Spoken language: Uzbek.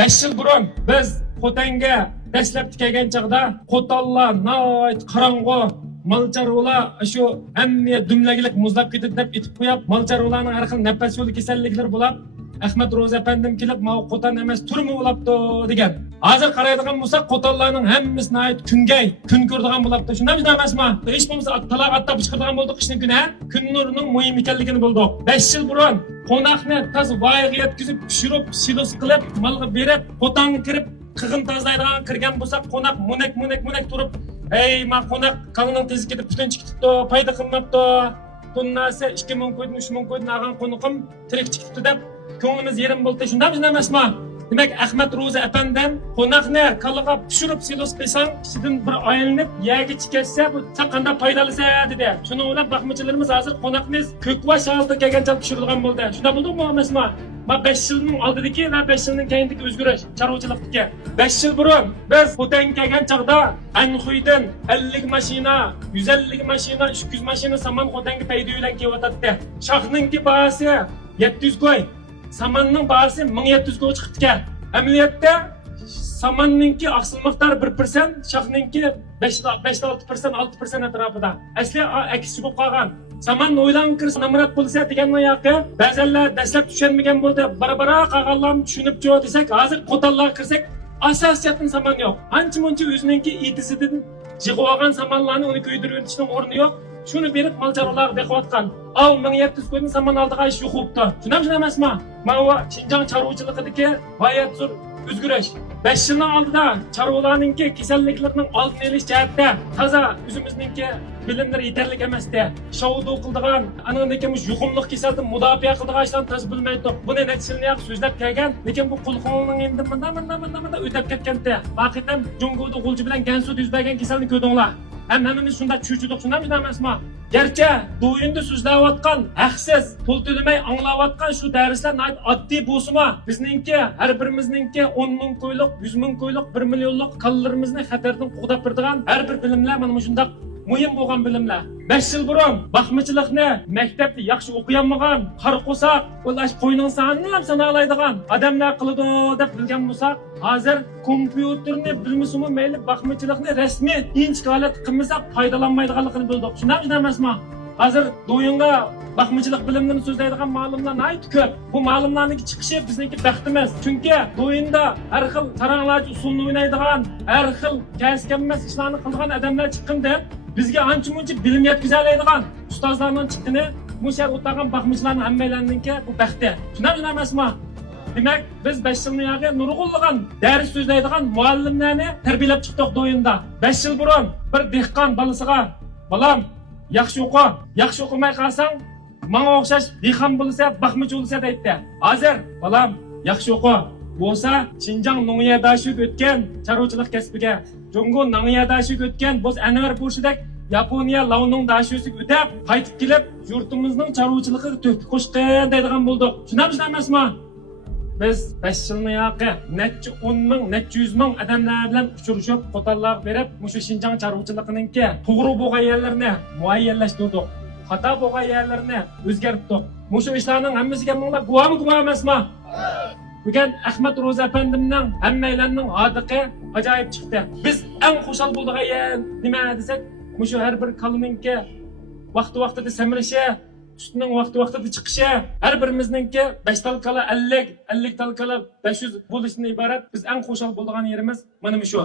5 yil burun biz Xotanga dastlab kelgan chaqda qo'tallar nayt qarang'u malcharolar shu hamma dumlagilik muzlab ketdi deb aytib qo'yib, malcharolarning har xil nafas yo'li kasalliklar bo'lib, Ahmad Ro'za apandim kelib, "Ma qo'tan emas, turmi bo'libdi" degan. Hozir qaraydigan bo'lsak, qo'tanlarning hammasi nayt kungay, kun ko'rdigan bo'libdi. Shunday emasmi? Hech bo'lmasa talab attab chiqardigan bo'ldik qishning kuni, kun nurining muhim ekanligini bildik. 5 yil burun qo'naqni taz voyaga yetkazib, pishirib, silos qilib, malga berib, qo'tanga kirib, qig'in tozlaydigan kirgan bo'lsak, qo'naq munak turib, "Ey, ma qo'naq qonning tez ketib, butun chiqibdi, foyda qilmabdi. Tunnasi 2 ming qo'ydim, 3 ming qo'ydim, ag'an qo'naqim tirik chiqibdi" deb ko'nglimiz yerim bo'ldi. Shunday emasmi? Demak, Ahmad Ro'za apandan qo'naqni qalaga pishirib silos qilsang, ichidan bir aylanib, yaga chiqarsa, bu qanday foydalisa dedi. Shuni o'ylab baxmachilarimiz hozir qo'naqni ko'kvash holda kelgancha pishirilgan bo'ldi. Shunday bo'ldimi emasmi? Ma 5 yilning oldidagi va 5 yilning keyindagi o'zgarish chorvachilikdagi. 5 yil burun biz Xotanga kelgan chaqda Anxuydan 50 mashina, 150 mashina, 200 mashina saman Xotanga paydo bilan kelyotdi. Shoxningki bahasi 700 qo'y. Samanning bahasi 1700 qo'y chiqibdi. Amaliyotda samanninki asl miqdori 1%, shoxninki 5-6%, 6% atrofida. Asli aksi bo'lib qolgan. Saman o'ylanib kirsa namrat bo'lsa deganning yoqqa ba'zanlar dastlab tushunmagan bo'ldi. Bara qolganlarni tushunib jo desak, hozir qo'tallarga kirsak, asosiyatdan saman yo'q. Ancha-muncha o'zininki itisidan jig'ib olgan samanlarni uni ko'ydirib o'tishning o'rni yo'q. Shuni berib malcharolarga beqiyotgan. Al 1700 qo'yning saman oldiga ish yo'qibdi. Shunday emasmi? Mana Xinjiang chorvachiligidagi g'oyat zo'r o'zgarish. 5 yilning oldida chorvalarninki kasalliklarning oldini olish jihatda toza o'zimizninki bilimlar yetarli emasdi. Shovdu qildigan, anandagi yuqumli kasaldan mudofaa qildigan ishlarni toz bilmaydi. Buni natijani so'zlab kelgan, lekin bu qulqonning endi mana o'tib ketganda, haqiqatan Jungoda g'ulji bilan Gansu yuz bergan kasalni ko'rdinglar. Hammamiz shunda tushundik, shunday emasmi? Garchi do'yinda so'zlayotgan, haqsiz, pul to'lamay anglayotgan shu darslar oddiy bo'lsa-mu, bizningki har birimizninki 10 ming qo'yliq, 100 ming qo'yliq, 1 millionlik qallarimizni xatardan qo'g'dab turadigan har bir bilimlar mana shunday muhim bo'lgan bilimlar. 5 yil burun baxmachilikni maktabda yaxshi o'qiyanmagan, qarqo'saq, o'lash qo'yning sonini ham sanalaydigan odamlar qiladi deb bilgan bo'lsak, hozir kompyuterni bilmasimi mayli baxmachilikni rasmiy inch holat qilmasak foydalanmaydiganligini bildik. Shunday emasmi? Hozir do'yinga baxmachilik bilimlarini so'zlaydigan ma'lumlar nayt ko'p. Bu ma'lumlarning chiqishi bizningki baxtimiz. Chunki do'yinda har xil taranglar usulni o'ynaydigan, har xil kasb-kammas ishlarni qilgan odamlar chiqqanda bizga ancha-muncha bilim yetkazadigan ustozlarning chiqqini bu shar o'tagan baxmachilarning hammalarininki bu baxti. Shunday emasmi? Demak, biz 5 yilning yo'g'i nurg'unlagan dars so'zlaydigan muallimlarni tarbiyalab chiqdik do'yinda. 5 yil burun bir dehqon balasiga, "Balam, yaxshi o'qi, yaxshi o'qimay qolsang, menga o'xshash dehqon bo'lsa, baxmachi bo'lsa" deydi. Hozir, "Balam, yaxshi o'qi, bo'lsa Xinjiang Nongya-dashuk o'tgan chorvachilik kasbiga, Jungo Nongya-dashuk o'tgan bo'z Anvar Burshidek Yaponiya Laonong dashusiga o'tib, qaytib kelib, yurtimizning chorvachiligiga to'p qo'shgan deydigan bo'ldik. Shunday emasmi? Biz 5 yilning yo'qi necha 10 ming, necha 100 ming odamlar bilan uchrashib, qo'tallar berib, shu Xinjiang chorvachiligininki to'g'ri bo'lgan yerlarini muayyanlashtirdik. Xato bo'lgan yerlarini o'zgartirdik. Shu ishlarning hammasiga minglar guvoh emasmi? Bugun Ahmad Ro'za apandimning hammalarning hodiqi ajoyib chiqdi. Biz eng xushal bo'ldigan yer nima desak, shu har bir kalminki vaqti-vaqtida semirishi, sutning vaqti-vaqtida chiqishi, har birimizningki 5 talkala 50 talkala 500 bo'lishini iborat biz eng xushal bo'ldigan yerimiz mana shu.